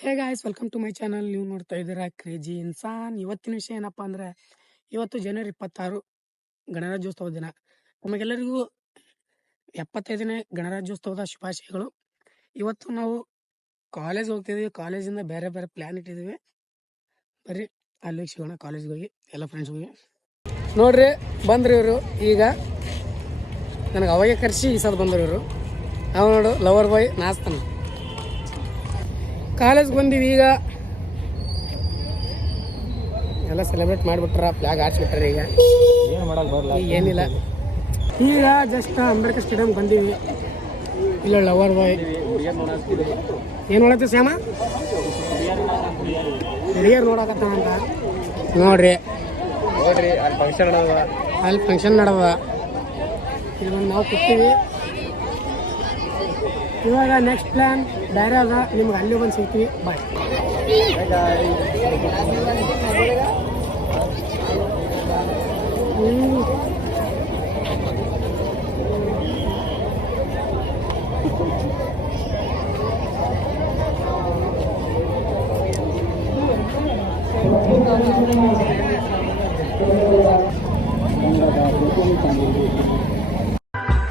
Hey guys, welcome to my channel. ನೀವು ನೋಡ್ತಾ ಇದ್ದೀರಾ ಕ್ರೇಜಿ ಇನ್ಸಾನ್. ಇವತ್ತಿನ ವಿಷಯ ಏನಪ್ಪ ಅಂದ್ರೆ, ಇವತ್ತು ಜನವರಿ 26 ಗಣರಾಜ್ಯೋತ್ಸವ ದಿನ. ನಮಗೆಲ್ಲರಿಗೂ 75ನೇ ಗಣರಾಜ್ಯೋತ್ಸವದ ಶುಭಾಶಯಗಳು. ಇವತ್ತು ನಾವು ಕಾಲೇಜ್ ಹೋಗ್ತಿದ್ದೀವಿ. ಕಾಲೇಜಿಂದ ಬೇರೆ ಬೇರೆ ಪ್ಲ್ಯಾನ್ ಇಟ್ಟಿದ್ದೀವಿ. ಬರ್ರಿ ಅಲ್ಲಿಗೆ ಸಿಗೋಣ. ಕಾಲೇಜ್ಗೆ ಹೋಗಿ ಎಲ್ಲ ಫ್ರೆಂಡ್ಸ್ ಹೋಗಿ ನೋಡ್ರಿ. ಬಂದ್ರಿ ಇವರು. ಈಗ ನನಗೆ ಅವಾಗೆ ಕರೆಸಿ ಈ ಸಲ ಬಂದರು ಇವರು. ನಾವು ನೋಡು ಲವರ್ ಬಾಯ್ ನಾಚ್ತಾನೆ. ಕಾಲೇಜ್ಗೆ ಬಂದೀವಿ. ಈಗ ಎಲ್ಲ ಸೆಲೆಬ್ರೇಟ್ ಮಾಡಿಬಿಟ್ರ, ಫ್ಲಾಗ್ ಹಾರಿಸ್ಬಿಟ್ರ. ಈಗ ಏನು ಮಾಡಲ್ಲ, ಬರಲ್ಲ, ಏನಿಲ್ಲ. ಈಗ ಜಸ್ಟ್ ಅಂಬೇಡ್ಕರ್ ಸ್ಟೇಡಿಯಂ ಬಂದೀವಿ. ಇಲ್ಲ ಲವರ್ ಬಾಯ್ ಏನು ನೋಡತ್ತೆ ಶ್ಯಾಮ, ಹುಡುಗಿಯರು ನೋಡಕತ್ತಾನಂತ. ನೋಡ್ರಿ ಅಲ್ಲಿ ಫಂಕ್ಷನ್ ನಡೆದ. ಈಗ ನಾವು ಕೂತೀವಿ. ಇವಾಗ ನೆಕ್ಸ್ಟ್ ಪ್ಲ್ಯಾನ್ ಬೇರೆ ಅದ. ನಿಮ್ಗೆ ಅಲ್ಲಿ ಬಂದು ಸಿಗ್ತೀವಿ. ಬಾಯ್.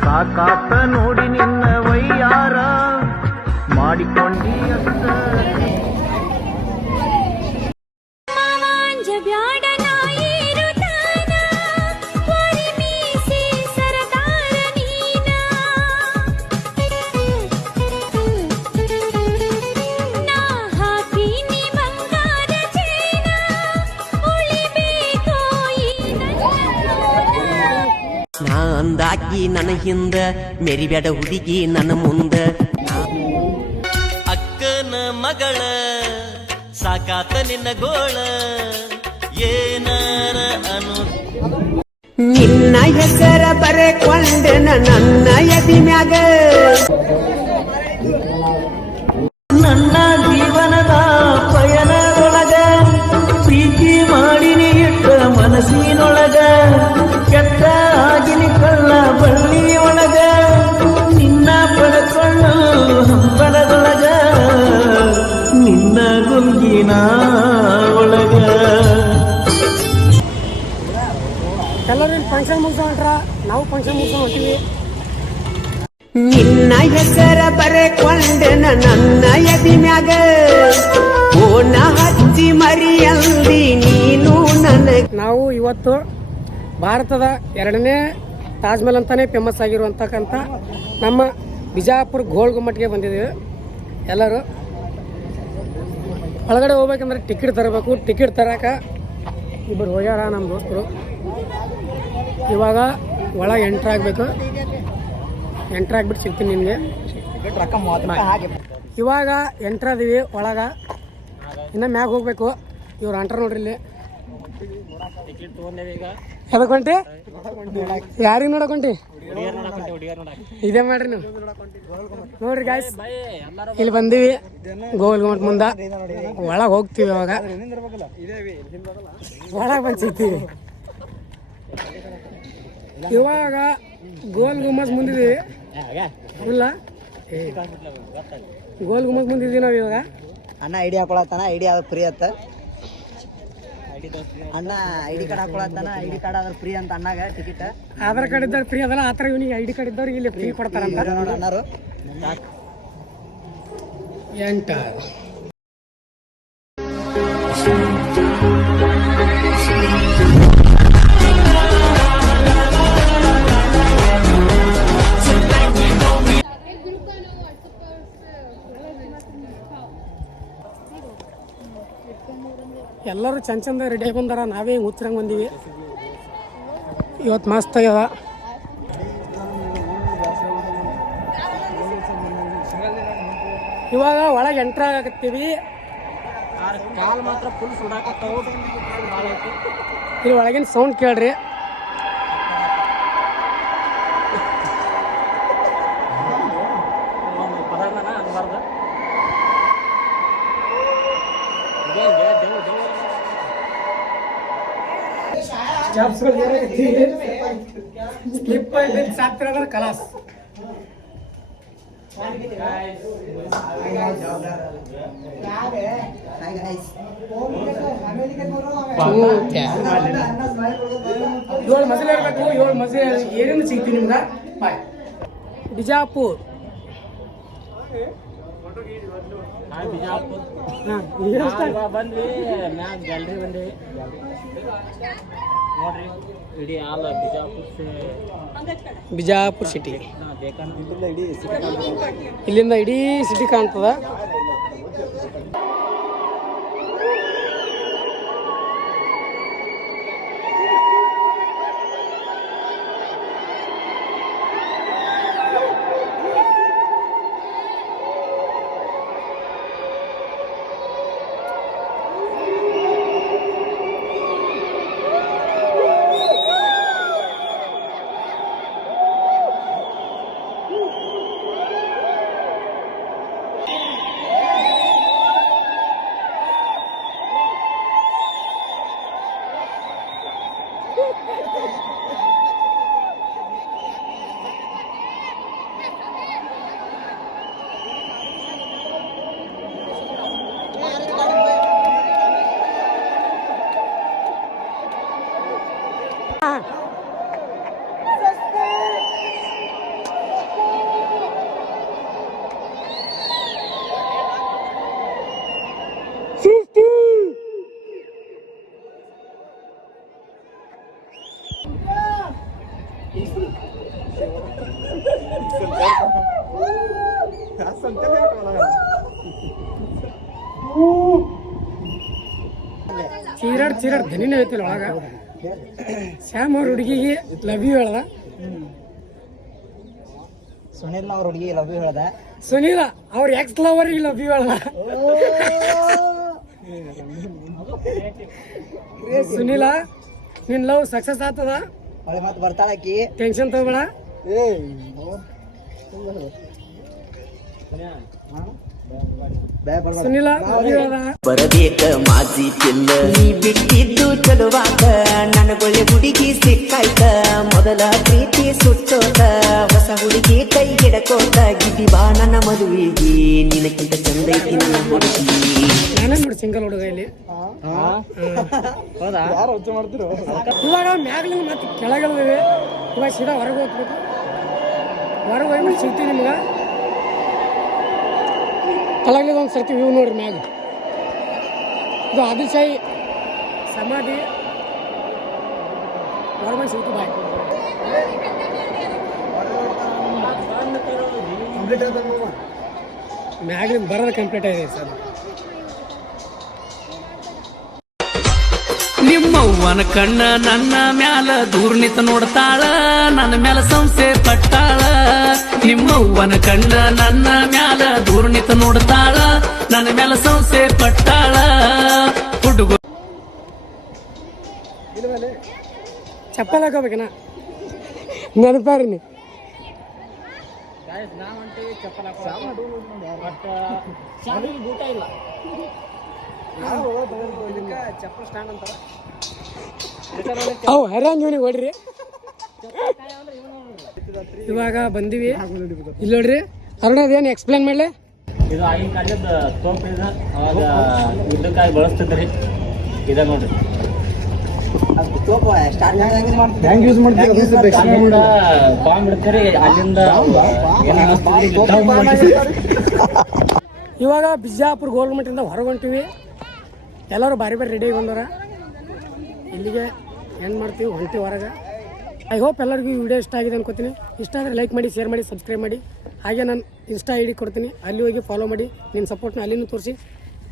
ಸಾಕಾತ ನೋಡಿ ನಿನ್ನ ವೈಯಾರ ಮಾಡಿಕೊಂಡಿ ಅಂತ ನಾ ಅಂದಾಕಿ ನನ್ನ ಹಿಂದ ಮೆರಿಬೇಡ ಹುಡುಗಿ ನನ್ನ ಮುಂದ. ಅಕ್ಕನ ಮಗಳ ಸಾಕಾತ ನಿನ್ನ ಗೋಳ ಏನಾರ ಅನು. ನಿನ್ನ ಹೆಸರ ಬರೆಕೊಂಡೆನ ನನ್ನ ಎದಿ ಮ್ಯಾಗ. ನನ್ನ ಜೀವನದ ಪಯಣದೊಳಗ ಪ್ರೀತಿ ಮಾಡಿನಿ ಇಟ್ಟ ಮನಸ್ಸಿನೊಳಗ. ಕೆಟ್ಟ ಆಗಿನಿ ಕಳ್ಳ ಬಳ್ಳಿ ಒಳಗ ನಿನ್ನ ಪಡ್ಕೊಳ್ಳು ಹಂಬಲದೊಳಗ ನಿನ್ನ ಗುಂಗಿನ ಒಳಗ. ಎಲ್ಲರೂ ಫಂಕ್ಷನ್ ಮುಗಿಸೋಣ್ರ, ನಾವು ಫಂಕ್ಷನ್ ಮುಗಿಸೋಣ ಹೊಂತೀವಿ. ನಿನ್ನ ಹೆಸರ ಬರೆಕೊಂಡೆನ ನನ್ನ ಎದಿ ಮ್ಯಾಗ. ಓನ ಹಚ್ಚಿ ಮರಿಯಲ್ದಿ ನೀನು ನನಗ. ನಾವು ಇವತ್ತು ಭಾರತದ 2ನೇ ತಾಜ್ ಮಹಲ್ ಅಂತಾನೆ ಫೇಮಸ್ ಆಗಿರುವಂತಕ್ಕಂಥ ನಮ್ಮ ಬಿಜಾಪುರ ಗೋಲ್ ಗುಮ್ಮಟ್ಗೆ ಬಂದಿದ್ದೀವಿ. ಎಲ್ಲರೂ ಒಳಗಡೆ ಹೋಗ್ಬೇಕಂದ್ರೆ ಟಿಕೆಟ್ ತರಬೇಕು. ಟಿಕೆಟ್ ತರಕ ಇಬ್ಬರು ಹೋಗ್ಯಾರ ನಮ್ಮ ದೋಸ್ತರು. ಇವಾಗ ಒಳಗೆ ಎಂಟ್ರ್ ಆಗಬೇಕು. ಎಂಟ್ರ್ ಆಗಿಬಿಟ್ಟು ಸಿಗ್ತೀನಿ ನಿಮಗೆ. ಇವಾಗ ಎಂಟ್ರ್ ಅದೀವಿ ಒಳಗೆ. ಇನ್ನು ಮ್ಯಾಗ ಹೋಗ್ಬೇಕು. ಇವ್ರು ಅಂಟ್ರ ನೋಡ್ರಿ ಇಲ್ಲಿ. ಎದಕೊಂಟಿ ಯಾರಿಗೆ ನೋಡಕೊಂಟಿ? ಇದೇ ಮಾಡ್ರಿ ನೀವು. ನೋಡ್ರಿ ಗಾಯ್ಸ್, ಇಲ್ಲಿ ಬಂದೀವಿ ಗೋಲ್ ಗುಮ್ಮಟ್ ಮುಂದ. ಒಳಗೆ ಹೋಗ್ತೀವಿ. ಅವಾಗ ಒಳಗೆ ಬಂದು ಸಿಗ್ತೀವಿ. ಇವಾಗ ಗೋಲ್ ಗುಮ್ಮಸ್ ಮುಂದಿದ್ದೀವಿ. ಇಲ್ಲ ಗೋಲ್ ಗುಮ್ಮಸ್ ಮುಂದಿದ್ದೀವಿ ನಾವು ಇವಾಗ. ಅಣ್ಣ ಐಡಿ ಹಾಕೊಳತ್ತಾನ. ಐಡಿ ಆದ್ರೆ ಫ್ರೀ ಅತ್ತ. ಅಣ್ಣ ಐಡಿ ಕಾರ್ಡ್ ಹಾಕೊಳತ್ತಾನ. ಐಡಿ ಕಾರ್ಡ್ ಆದ್ರೆ ಫ್ರೀ ಅಂತ ಅಣ್ಣಾಗ ಟಿಕೆಟ್. ಆಧಾರ್ ಕಾರ್ಡ್ ಇದ್ದವ್ರು ಫ್ರೀ ಅದಲ್ಲ. ಆ ಥರ ಇವನಿಗೆ ಐಡಿ ಕಾರ್ಡ್ ಇದ್ದವ್ರಿಗೆ ಇಲ್ಲಿ ಫ್ರೀ ಕೊಡ್ತಾರಂತ. ನೋಡಿ ಅಣ್ಣಾರು ಎಂಟರ್. ಎಲ್ಲರೂ ಚಂದ ರೆಡಿ ಆಗಿ ಬಂದಾರ. ನಾವೇ ಹಿಂಗೆ ಹುಚ್ಚರಂಗೆ ಬಂದೀವಿ. ಇವತ್ತು ಮಸ್ತ್ ಆಗ್ಯದ. ಇವಾಗ ಒಳಗೆ ಎಂಟ್ರ್ ಆಗತ್ತೀವಿ. ಕಾಲು ಮಾತ್ರ ಫುಲ್ ಸುಡಾಕತ್ತಾವು. ಇಲ್ಲಿ ಒಳಗಿನ ಸೌಂಡ್ ಕೇಳ್ರಿ. ಸ್ಲಿಪ್ ಆಗಿ ಸಾಕ್ತಿರ ಕಲಾಸ್. ಏಳು ಮಜಲ್ ಇರಬೇಕು. 7 ಮಜಲ್ ಏನೇನು ಸಿಗ್ತೀವಿ ನಿಮ್ಗೆ. ಬಾಯ್. ಬಿಜಾಪುರ್. ಬಂದ್ವಿ ಮ್ಯಾಗ ಗ್ಯಾಲರಿ ಬಂದ್ವಿ ನೋಡ್ರಿ ಇಡೀ ಹಾಲ್ ಬಿಜಾಪುರ್ ಸಿಟಿ. ಬೇಕಾದ್ರೆ ಇಲ್ಲಿಂದ ಇಡೀ ಸಿಟಿ ಕಾಣ್ತದ. ಚೀರಾಡ್ ಧನಿನೇ ಐತಿಲ್ಲ ಒಳಗ. ಶ್ಯಾಮ್ ಅವ್ರ ಹುಡುಗಿಗೆ ಲವ್ ಯು ಹೇಳ್ದ. ಸುನಿಲ್ ಅವ್ರ ಹುಡುಗಿ ಲವ್ ಯು ಹೇಳ್ದ. ಸುನೀಲ ಅವ್ರ ಎಕ್ಸ್ ಲವರ್ಗೆ ಲವ್ ಯು ಹೇಳ್ದ. ಸುನೀಲ ನಿನ್ ಲವ್ ಸಕ್ಸಸ್ ಆಗ್ತದ. ಅವಳೆ ಮತ್ತೆ ಬರ್ತಾಳಕಿ. ಟೆನ್ಷನ್ ತಗೋಬೇಡ. ಸುನೀಲ ಲವ್ ಯು ಹೇಳ್ದ. ಬರಬೇಕ ಮಾಜಿ ಪಿಲ್ಲ ನೀ ಬಿಟ್ಟಿದ್ದು ಚಲುವಾತ ನನಗೊಳ್ಳೆ ಹುಡುಗಿ ಸಿಕ್ಕಾಯ್ತ ಮೊದಲ ಪ್ರೀತಿ ಸುಟ್ಟೋತ ಹೊಸ ಹುಡುಗಿ ಕೈ ಹಿಡಕೋತ ಗಿದ್ದಿ ಬಾ ನನ್ನ ಮದುವೆಗೆ ನಿನಕ್ಕಿಂತ ಚಂದ ಐತಿ ನನ್ನ ಹುಡುಗಿ. ನಾನೇ ನೋಡಿ ಸಿಂಗಲ್ ಹುಡುಗ ಇಲ್ಲಿ. ಹೌದಾ ಯಾರು ಹುಚ್ಚ ಮಾಡ್ತಿರೋ. ಇವಾಗ ಮ್ಯಾಗ್ಲಿಂದ ಮತ್ತೆ ಕೆಳಗಿಳಿದಿವೆ. ಇವಾಗ ಸೀದಾ ಹೊರಗೆ ಹೋಗ್ಬೇಕು. ಹೊರಗೆ ಹೋಗಿ ಸಿಗ್ತೀವಿ ನಿಮ್ಗೆ. ಕೆಳಗಿಳಿದ ಒಂದು ಸರ್ತಿ ವ್ಯೂ ನೋಡ್ರಿ ಮ್ಯಾಗ. ಇದು ಆದಿಶಾಹಿ ಸಮಾಧಿ. ಹೊರಗೆ ಸಿಗ್ತೀವಿ. ಬಾಯ್. ಮ್ಯಾಗ್ಲಿಂದ ಬರೋದು ಕಂಪ್ಲೀಟ್ ಆಗಿದೆ ಸರ್. ನಿಮ್ಮವ್ವನ ಕಣ್ಣ ನನ್ನ ಮ್ಯಾಲ ದೂರ್ ನಿಂತ ನೋಡ್ತಾಳ ನನ್ನ ಮ್ಯಾಲ ಸಂಸೆ ಪಟ್ಟಾಳ. ನಿಮ್ಮವ್ವನ ಕಣ್ಣ ನನ್ನ ಮ್ಯಾಲ ದೂರ್ ನಿಂತ ನೋಡ್ತಾಳ ನನ್ನ ಮ್ಯಾಲ ಸಂಸೆ ಪಟ್ಟಾಳ. ಹುಡುಗ ಚಪ್ಪಲ್ ಹಾಕೋಬೇಕನ ನೆನಪಾರಿ ನೀ. ನಾವಂತೀವಿ ಚಪ್ಪಲ್ ಬಟ್ ಶಾಲೆಗೆ ಊಟ ಇಲ್ಲ. ಚಪ್ಪಲ್ ಸ್ಟ್ಯಾಂಡ್ ಅಂತಾರ. ಅವು ಹರ್ಯಾಂಗ್ ಇವನಿಗೆ ಹೊಡ್ರಿ. ಇವಾಗ ಬಂದಿವಿ ಇಲ್ಲಿ ನೋಡ್ರಿ. ಅರುಣ ಅದೇನು ಎಕ್ಸ್ಪ್ಲೇನ್ ಮಾಡ್ಲಿ. ಇದು ಆಗಿನ ಕಾಲದ ತೋಪ್ ಇದು. ಅವಾಗ ಯುದ್ಧಕ್ಕಾಗಿ ಬಳಸ್ತಿದ್ರಿ. ಇದ ನೋಡ್ರಿ ಹೆಂಗ್ ಯೂಸ್ ಅಲ್ಲಿಂದ ಬಾಂಬ್ ಇಡ್ತೀರಿ. ಅಲ್ಲಿಂದ ಇವಾಗ ಬಿಜಾಪುರ ಗೌರ್ಮೆಂಟಿಂದ ಹೊರಗೆ ಹೊಂಟಿವಿ. ಎಲ್ಲರೂ ಬಾರಿ ಬಾರಿ ರೆಡಿ ಬಂದಾರ. ಇಲ್ಲಿಗೆ ಏನು ಮಾಡ್ತೀವಿ ಹೊಂಟಿವಿ ಹೊರಗೆ. ಐ ಹೋಪ್ ಎಲ್ಲರಿಗೂ ಈ ವಿಡಿಯೋ ಇಷ್ಟ ಆಗಿದೆ ಅನ್ಕೋತೀನಿ. ಇಷ್ಟ ಆದರೆ ಲೈಕ್ ಮಾಡಿ, ಶೇರ್ ಮಾಡಿ, ಸಬ್ಸ್ಕ್ರೈಬ್ ಮಾಡಿ. ಹಾಗೆ ನಾನು ಇನ್ಸ್ಟಾ ID ಕೊಡ್ತೀನಿ, ಅಲ್ಲಿ ಹೋಗಿ ಫಾಲೋ ಮಾಡಿ. ನಿಮ್ಮ ಸಪೋರ್ಟ್ನ ಅಲ್ಲಿನೂ ತೋರಿಸಿ.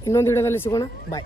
ಇನ್ನೊಂದು ವಿಡಿಯೋದಲ್ಲಿ ಸಿಗೋಣ. ಬಾಯ್.